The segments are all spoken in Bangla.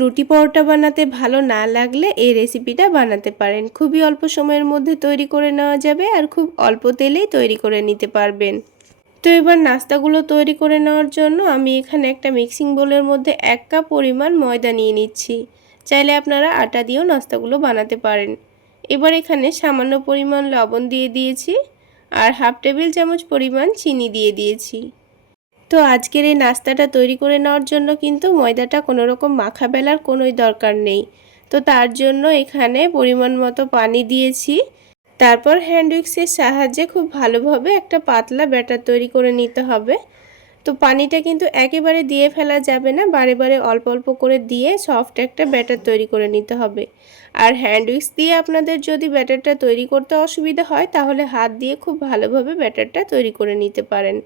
রুটি পরোটা বানাতে ভালো না লাগলে এই রেসিপিটা বানাতে পারেন। খুবই অল্প সময়ের মধ্যে তৈরি করে নেওয়া যাবে আর খুব অল্প তেলেই তৈরি করে নিতে পারবেন। তো এবার নাস্তাগুলো তৈরি করে নেওয়ার জন্য আমি এখানে একটা মিক্সিং বোলের মধ্যে 1 কাপ পরিমাণ ময়দা নিয়ে নিচ্ছি। চাইলে আপনারা আটা দিয়েও নাস্তাগুলো বানাতে পারেন। এবার এখানে সামান্য পরিমাণ লবণ দিয়ে দিয়েছি আর হাফ টেবিল চামচ পরিমাণ চিনি দিয়ে দিয়েছি। তো আজকের এই নাস্তাটা তৈরি করে নেওয়ার জন্য কিন্তু ময়দাটা কোনো রকম মাখা বেলার কোনোই দরকার নেই। তো তার জন্য এখানে পরিমাণ মতো পানি দিয়েছি। তারপর হ্যান্ড উইক্সের সাহায্যে খুব ভালোভাবে একটা পাতলা ব্যাটার তৈরি করে নিতে হবে। তো পানিটা কিন্তু একেবারে দিয়ে ফেলা যাবে না, বারে বারে অল্প অল্প করে দিয়ে সফট একটা ব্যাটার তৈরি করে নিতে হবে। আর হ্যান্ড উইক্স দিয়ে আপনাদের যদি ব্যাটারটা তৈরি করতে অসুবিধা হয় তাহলে হাত দিয়ে খুব ভালোভাবে ব্যাটারটা তৈরি করে নিতে পারেন।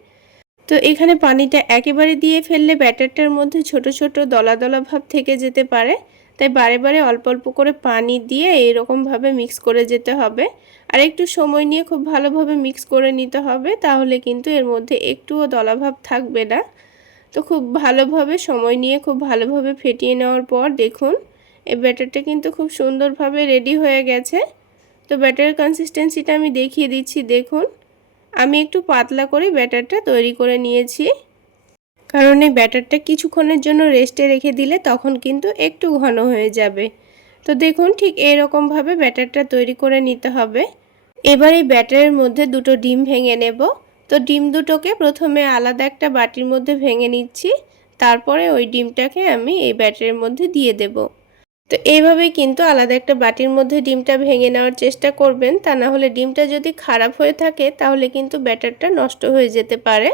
তো এখানে পানিটা একেবারে দিয়ে ফেললে ব্যাটারটার মধ্যে ছোট ছোট দলা দলা ভাব থেকে যেতে পারে, তাই বারে বারে অল্প অল্প করে পানি দিয়ে এইরকমভাবে মিক্স করে যেতে হবে। আর একটু সময় নিয়ে খুব ভালোভাবে মিক্স করে নিতে হবে, তাহলে কিন্তু এর মধ্যে একটুও দলাভাব থাকবে না। তো খুব ভালোভাবে সময় নিয়ে খুব ভালোভাবে ফেটিয়ে নেওয়ার পর দেখুন এই ব্যাটারটা কিন্তু খুব সুন্দরভাবে রেডি হয়ে গেছে। তো ব্যাটারের কনসিস্টেন্সিটা আমি দেখিয়ে দিচ্ছি। দেখুন আমি একটু পাতলা করে ব্যাটারটা তৈরি করে নিয়েছি, কারণ এই ব্যাটারটা কিছুক্ষণের জন্য রেস্টে রেখে দিলে তখন কিন্তু একটু ঘন হয়ে যাবে। তো দেখুন ঠিক এইরকমভাবে ব্যাটারটা তৈরি করে নিতে হবে। এবার এই ব্যাটারের মধ্যে দুটো ডিম ভেঙে নেব। তো ডিম দুটোকে প্রথমে আলাদা একটা বাটির মধ্যে ভেঙে নিচ্ছি, তারপরে ওই ডিমটাকে আমি এই ব্যাটারের মধ্যে দিয়ে দেব। তো এইভাবেই কিন্তু আলাদা একটা বাটির মধ্যে ডিমটা ভেঙে নেওয়ার চেষ্টা করবেন, তা না হলে ডিমটা যদি খারাপ হয়ে থাকে তাহলে কিন্তু ব্যাটারটা নষ্ট হয়ে যেতে পারে।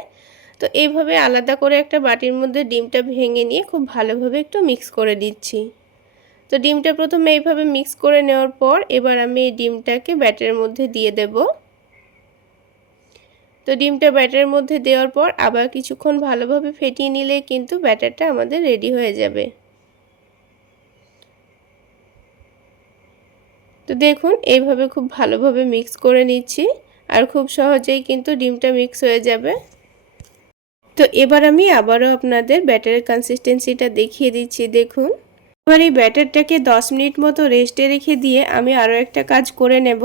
তো এইভাবে আলাদা করে একটা বাটির মধ্যে ডিমটা ভেঙে নিয়ে খুব ভালোভাবে একটু মিক্স করে দিচ্ছি। তো ডিমটা প্রথমে এইভাবে মিক্স করে নেওয়ার পর এবার আমি এই ডিমটাকে ব্যাটারের মধ্যে দিয়ে দেব। তো ডিমটা ব্যাটারের মধ্যে দেওয়ার পর আবার কিছুক্ষণ ভালোভাবে ফেটিয়ে নিলে কিন্তু ব্যাটারটা আমাদের রেডি হয়ে যাবে। তো দেখুন এইভাবে খুব ভালোভাবে মিক্স করে নিচ্ছি আর খুব সহজেই কিন্তু ডিমটা মিক্স হয়ে যাবে। তো এবার আমি আবারও আপনাদের ব্যাটারের কনসিস্টেন্সিটা দেখিয়ে দিচ্ছি। দেখুন এবার এই ব্যাটারটাকে 10 মিনিট মতো রেস্টে রেখে দিয়ে আমি আরও একটা কাজ করে নেব।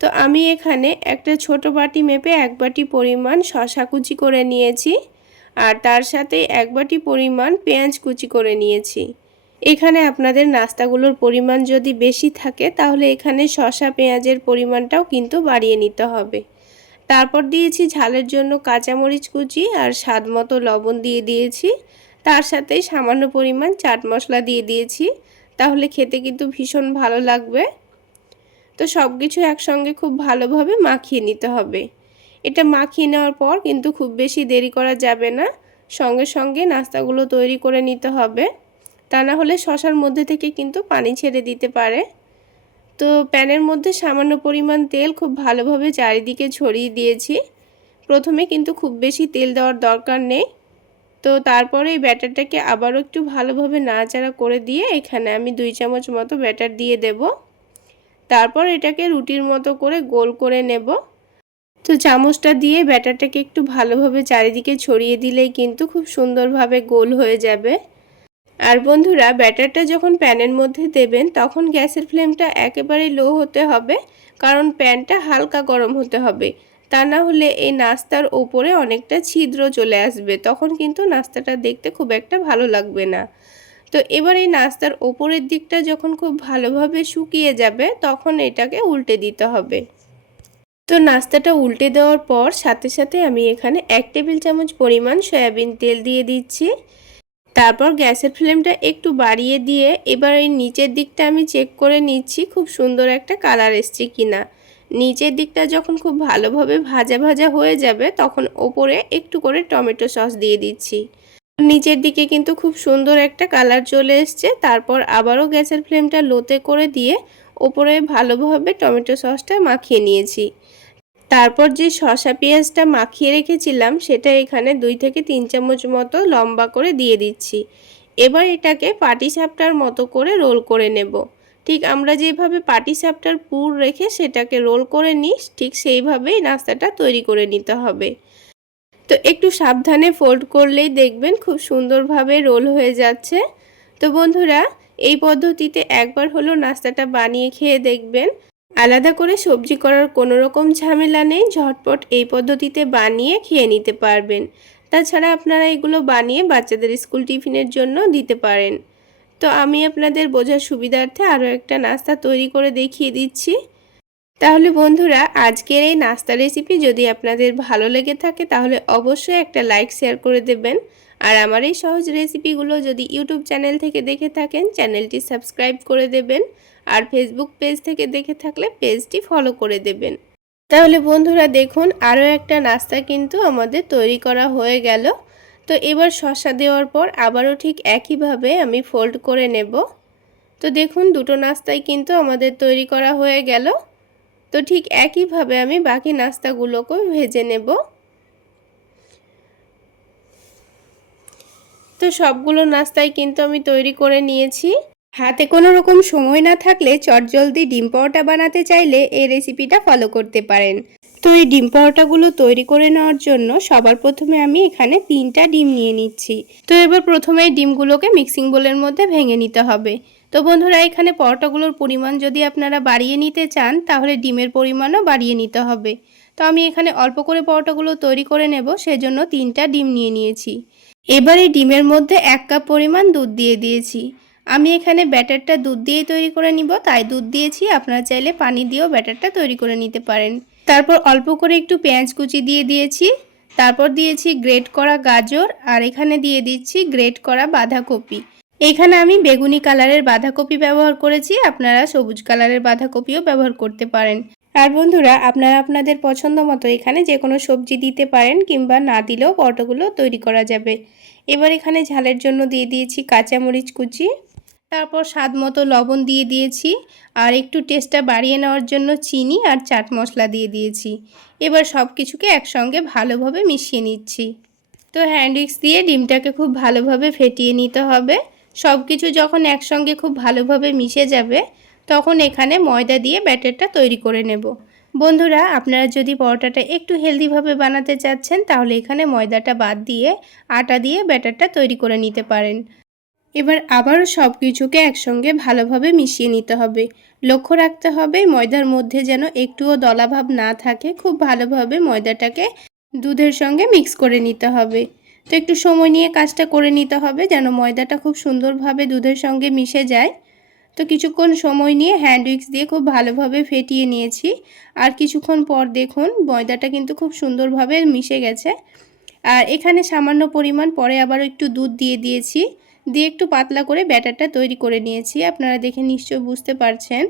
তো আমি এখানে একটা ছোট বাটি মেপে 1 বাটি পরিমাণ শসা কুচি করে নিয়েছি আর তার সাথে 1 বাটি পরিমাণ পেঁয়াজ কুচি করে নিয়েছি। এখানে আপনাদের নাস্তাগুলোর পরিমাণ যদি বেশি থাকে তাহলে এখানে শসা পেঁয়াজের পরিমাণটাও কিন্তু বাড়িয়ে নিতে হবে। তারপর দিয়েছি ঝালের জন্য কাঁচামরিচ কুচি আর স্বাদ মতো লবণ দিয়ে দিয়েছি, তার সাথে সামান্য পরিমাণ চাট মশলা দিয়ে দিয়েছি, তাহলে খেতে কিন্তু ভীষণ ভালো লাগবে। তো সব কিছু একসঙ্গে খুব ভালোভাবে মাখিয়ে নিতে হবে। এটা মাখিয়ে নেওয়ার পর কিন্তু খুব বেশি দেরি করা যাবে না, সঙ্গে সঙ্গে নাস্তাগুলো তৈরি করে নিতে হবে, তা না হলে শসার মধ্যে থেকে কিন্তু পানি ছেড়ে দিতে পারে। তো প্যানের মধ্যে সামান্য পরিমাণ তেল খুব ভালোভাবে চারিদিকে ছড়িয়ে দিয়েছি। প্রথমে কিন্তু খুব বেশি তেল দেওয়ার দরকার নেই। তো তারপরে এই ব্যাটারটাকে আবারও একটু ভালোভাবে নাড়াচাড়া করে দিয়ে এখানে আমি 2 চামচ মতো ব্যাটার দিয়ে দেব। তারপর এটাকে রুটির মতো করে গোল করে নেব। তো চামচটা দিয়ে ব্যাটারটাকে একটু ভালোভাবে চারিদিকে ছড়িয়ে দিলেই কিন্তু খুব সুন্দরভাবে গোল হয়ে যাবে। আর বন্ধুরা ব্যাটারটা যখন প্যানের মধ্যে দেবেন তখন গ্যাসের ফ্লেমটা একেবারে লো হতে হবে, কারণ প্যানটা হালকা গরম হতে হবে, তা না হলে এই নাস্তার ওপরে অনেকটা ছিদ্র চলে আসবে, তখন কিন্তু নাস্তাটা দেখতে খুব একটা ভালো লাগবে না। তো এবার এই নাস্তার ওপরের দিকটা যখন খুব ভালোভাবে শুকিয়ে যাবে তখন এটাকে উল্টে দিতে হবে। তো নাস্তাটা উল্টে দেওয়ার পর সাথে সাথে আমি এখানে 1 টেবিল চামচ পরিমাণ সয়াবিন তেল দিয়ে দিচ্ছি। তারপর গ্যাসের ফ্লেমটা একটু বাড়িয়ে দিয়ে এবার এই নিচের দিকটা আমি চেক করে নিচ্ছি খুব সুন্দর একটা কালার এসছে কিনা। নিচের দিকটা যখন খুব ভালোভাবে ভাজা ভাজা হয়ে যাবে তখন ওপরে একটু করে টমেটো সস দিয়ে দিচ্ছি। নিচের দিকে কিন্তু খুব সুন্দর একটা কালার চলে এসছে। তারপর আবারও গ্যাসের ফ্লেমটা লোতে করে দিয়ে ওপরে ভালোভাবে টমেটো সসটা মাখিয়ে নিয়েছি। তারপর যে শসা পেঁয়াজটা মাখিয়ে রেখেছিলাম সেটা এখানে 2 থেকে 3 চামচ মতো লম্বা করে দিয়ে দিচ্ছি। এবার এটাকে পাটিসাপটার মতো করে রোল করে নেব। ঠিক আমরা যেভাবে পাটিসাপটার পুর রেখে সেটাকে রোল করে নিই ঠিক সেইভাবেই নাস্তাটা তৈরি করে নিতে হবে। তো একটু সাবধানে ফোল্ড করলেই দেখবেন খুব সুন্দরভাবে রোল হয়ে যাচ্ছে। তো বন্ধুরা এই পদ্ধতিতে একবার হলো নাস্তাটা বানিয়ে খেয়ে দেখবেন। আলাদা করে সবজি করার কোনো রকম ঝামেলা নেই, ঝটপট এই পদ্ধতিতে বানিয়ে খেয়ে নিতে পারবেন। তাছাড়া আপনারা এগুলো বানিয়ে বাচ্চাদের স্কুল টিফিনের জন্য দিতে পারেন। তো আমি আপনাদের বোঝার সুবিধার্থে আরও একটা নাস্তা তৈরি করে দেখিয়ে দিচ্ছি। তাহলে বন্ধুরা, আজকের এই নাস্তা রেসিপি যদি আপনাদের ভালো লেগে থাকে তাহলে অবশ্যই একটা লাইক শেয়ার করে দেবেন। আর আমার এই সহজ রেসিপিগুলো যদি ইউটিউব চ্যানেল থেকে দেখে থাকেন চ্যানেলটি সাবস্ক্রাইব করে দেবেন, আর ফেসবুক পেজ থেকে দেখে থাকলে পেজটি ফলো করে দেবেন। তাহলে বন্ধুরা দেখুন, আরও একটা নাস্তা কিন্তু আমাদের তৈরি করা হয়ে গেল। তো এবার শসা দেওয়ার পর আবারও ঠিক একইভাবে আমি ফোল্ড করে নেব। তো দেখুন, দুটো নাস্তাই কিন্তু আমাদের তৈরি করা হয়ে গেল। তো ঠিক একইভাবে আমি বাকি নাস্তাগুলোকেও ভেজে নেব। তো সবগুলো নাস্তাই কিন্তু আমি তৈরি করে নিয়েছি। হাতে কোনো রকম সময় না থাকলে চটজলদি ডিম পরোটা বানাতে চাইলে এই রেসিপিটা ফলো করতে পারেন। তো এই ডিম পরোটাগুলো তৈরি করে নেওয়ার জন্য সবার প্রথমে আমি এখানে 3টা ডিম নিয়ে নিচ্ছি। তো এবার প্রথমে এই ডিমগুলোকে মিক্সিং বোলের মধ্যে ভেঙে নিতে হবে। তো বন্ধুরা, এখানে পরোটাগুলোর পরিমাণ যদি আপনারা বাড়িয়ে নিতে চান তাহলে ডিমের পরিমাণও বাড়িয়ে নিতে হবে। তো আমি এখানে অল্প করে পরোটাগুলো তৈরি করে নেব, সেজন্য 3টা ডিম নিয়ে নিয়েছি। এবার এই ডিমের মধ্যে 1 কাপ পরিমাণ দুধ দিয়ে দিয়েছি। আমি এখানে ব্যাটারটা দুধ দিয়েই তৈরি করে নিব, তাই দুধ দিয়েছি। আপনারা চাইলে পানি দিয়েও ব্যাটারটা তৈরি করে নিতে পারেন। তারপর অল্প করে একটু পেঁয়াজ কুচি দিয়ে দিয়েছি। তারপর দিয়েছি গ্রেট করা গাজর, আর এখানে দিয়ে দিচ্ছি গ্রেট করা বাঁধাকপি। এখানে আমি বেগুনি কালারের বাঁধাকপি ব্যবহার করেছি, আপনারা সবুজ কালারের বাঁধাকপিও ব্যবহার করতে পারেন। আর বন্ধুরা, আপনারা আপনাদের পছন্দ মতো এখানে যে কোনো সবজি দিতে পারেন, কিংবা না দিলেও পরোটাগুলো তৈরি করা যাবে। এবার এখানে ঝালের জন্য দিয়ে দিয়েছি কাঁচামরিচ কুচি, তারপর স্বাদ মতো লবণ দিয়ে দিয়েছি, আর একটু টেস্টটা বাড়িয়ে নেওয়ার জন্য চিনি আর চাট মশলা দিয়ে দিয়েছি। এবার সব কিছুকে একসঙ্গে ভালোভাবে মিশিয়ে নিচ্ছি। তো হ্যান্ড উইক্স দিয়ে ডিমটাকে খুব ভালোভাবে ফেটিয়ে নিতে হবে। সব কিছু যখন একসঙ্গে খুব ভালোভাবে মিশে যাবে তখন এখানে ময়দা দিয়ে ব্যাটারটা তৈরি করে নেব। বন্ধুরা, আপনারা যদি পরোটাটা একটু হেলদিভাবে বানাতে চাচ্ছেন তাহলে এখানে ময়দাটা বাদ দিয়ে আটা দিয়ে ব্যাটারটা তৈরি করে নিতে পারেন। এবার আবারও সব কিছুকে একসঙ্গে ভালোভাবে মিশিয়ে নিতে হবে। লক্ষ্য রাখতে হবে ময়দার মধ্যে যেন একটুও দলাভাব না থাকে। খুব ভালোভাবে ময়দাটাকে দুধের সঙ্গে মিক্স করে নিতে হবে। তো একটু সময় নিয়ে কাজটা করে নিতে হবে যেন ময়দাটা খুব সুন্দরভাবে দুধের সঙ্গে মিশে যায়। তো কিছুক্ষণ সময় নিয়ে হ্যান্ড উইক্স দিয়ে খুব ভালোভাবে ফেটিয়ে নিয়েছি। আর কিছুক্ষণ পর দেখুন ময়দাটা কিন্তু খুব সুন্দরভাবে মিশে গেছে। আর এখানে সামান্য পরিমাণ পরে আবারও একটু দুধ দিয়ে দিয়েছি, দিয়ে একটু পাতলা করে ব্যাটারটা তৈরি করে নিয়েছি। আপনারা দেখে নিশ্চয় বুঝতে পারছেন।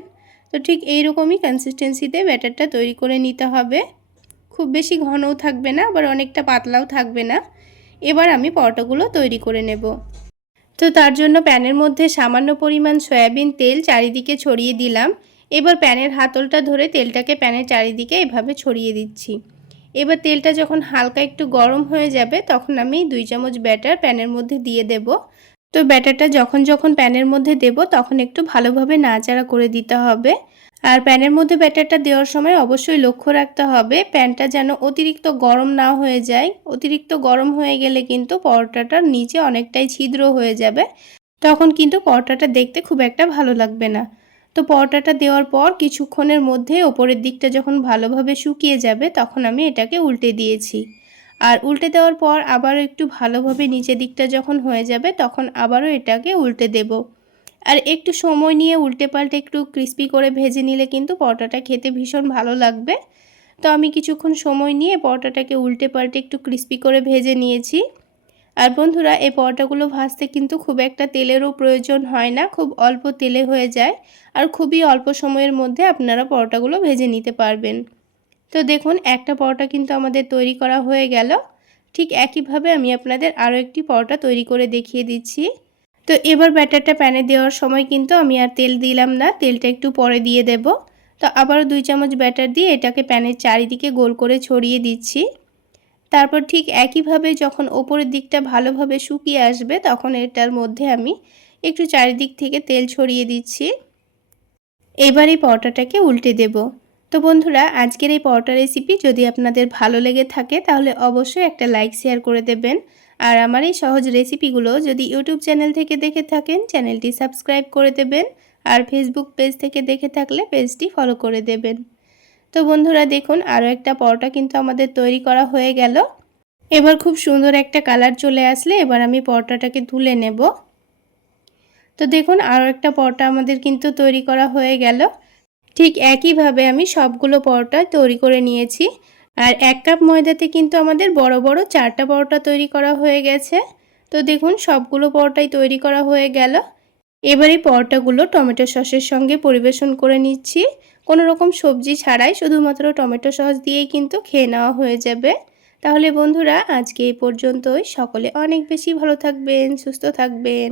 তো ঠিক এইরকমই কনসিস্টেন্সিতে ব্যাটারটা তৈরি করে নিতে হবে। খুব বেশি ঘনও থাকবে না, আবার অনেকটা পাতলাও থাকবে না। এবার আমি পরোটাগুলো তৈরি করে নেব। তো তার জন্য প্যানের মধ্যে সামান্য পরিমাণ সয়াবিন তেল চারিদিকে ছড়িয়ে দিলাম। এবার প্যানের হাতলটা ধরে তেলটাকে প্যানের চারিদিকে এভাবে ছড়িয়ে দিচ্ছি। এবার তেলটা যখন হালকা একটু গরম হয়ে যাবে তখন আমি 2 চামচ ব্যাটার প্যানের মধ্যে দিয়ে দেব। তো ব্যাটারটা যখন প্যানের মধ্যে দেব তখন একটু ভালোভাবে নাড়াচাড়া করে দিতে হবে। আর প্যানের মধ্যে ব্যাটারটা দেওয়ার সময় অবশ্যই লক্ষ্য রাখতে হবে প্যানটা যেন অতিরিক্ত গরম না হয়ে যায়। অতিরিক্ত গরম হয়ে গেলে কিন্তু পরোটাটার নিচে অনেকটাই ছিদ্র হয়ে যাবে, তখন কিন্তু পরোটাটা দেখতে খুব একটা ভালো লাগবে না। তো পরোটাটা দেওয়ার পর কিছুক্ষণের মধ্যে ওপরের দিকটা যখন ভালোভাবে শুকিয়ে যাবে তখন আমি এটাকে উল্টে দিয়েছি। আর উল্টে দেওয়ার পর আবারও একটু ভালোভাবে নিচের দিকটা যখন হয়ে যাবে তখন আবারও এটাকে উল্টে দেব। আর একটু সময় নিয়ে উল্টে পাল্টে একটু ক্রিস্পি করে ভেজে নিলে কিন্তু পরোটাটা খেতে ভীষণ ভালো লাগবে। তো আমি কিছুক্ষণ সময় নিয়ে পরোটাটাকে উল্টে পাল্টে একটু ক্রিস্পি করে ভেজে নিয়েছি। আর বন্ধুরা, এই পরোটাগুলো ভাজতে কিন্তু খুব একটা তেলেরও প্রয়োজন হয় না, খুব অল্প তেলে হয়ে যায়। আর খুবই অল্প সময়ের মধ্যে আপনারা পরোটাগুলো ভেজে নিতে পারবেন। তো দেখুন, একটা পরোটা কিন্তু আমাদের তৈরি করা হয়ে গেল। ঠিক একইভাবে আমি আপনাদের আরও একটি পরোটা তৈরি করে দেখিয়ে দিচ্ছি। তো এবার ব্যাটারটা প্যানে দেওয়ার সময় কিন্তু আমি আর তেল দিলাম না, তেলটা একটু পরে দিয়ে দেব। তো আবারও 2 চামচ ব্যাটার দিয়ে এটাকে প্যানের চারিদিকে গোল করে ছড়িয়ে দিচ্ছি। তারপর ঠিক একইভাবে যখন ওপরের দিকটা ভালোভাবে শুকিয়ে আসবে তখন এটার মধ্যে আমি একটু চারিদিক থেকে তেল ছড়িয়ে দিচ্ছি। এবার এই পরোটাটাকে উল্টে দেব। তো বন্ধুরা, আজকের এই পরোটা রেসিপি যদি আপনাদের ভালো লেগে থাকে তাহলে অবশ্যই একটা লাইক শেয়ার করে দেবেন। আর আমার এই সহজ রেসিপিগুলো যদি ইউটিউব চ্যানেল থেকে দেখে থাকেন চ্যানেলটি সাবস্ক্রাইব করে দেবেন, আর ফেসবুক পেজ থেকে দেখে থাকলে পেজটি ফলো করে দেবেন। তো বন্ধুরা দেখুন আরও একটা পরোটা কিন্তু আমাদের তৈরি করা হয়ে গেল। এবার খুব সুন্দর একটা কালার চলে আসলে এবার আমি পরোটাটাকে তুলে নেব। তো দেখুন আরও একটা পরোটা আমাদের কিন্তু তৈরি করা হয়ে গেল। ঠিক একইভাবে আমি সবগুলো পরোটা তৈরি করে নিয়েছি। আর 1 কাপ ময়দাতে কিন্তু আমাদের বড় বড় 4টা পরোটা তৈরি করা হয়ে গেছে। তো দেখুন সবগুলো পরোটাই তৈরি করা হয়ে গেল। এবার এই পরোটাগুলো টমেটো সসের সঙ্গে পরিবেশন করে নিচ্ছি। কোনো রকম সবজি ছাড়াই শুধুমাত্র টমেটো সস দিয়েই কিন্তু খেয়ে নেওয়া হয়ে যাবে। তাহলে বন্ধুরা আজকে এই পর্যন্তই। সকলে অনেক বেশি ভালো থাকবেন, সুস্থ থাকবেন।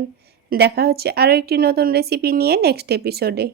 দেখা হচ্ছে আরও একটি নতুন রেসিপি নিয়ে নেক্সট এপিসোডে।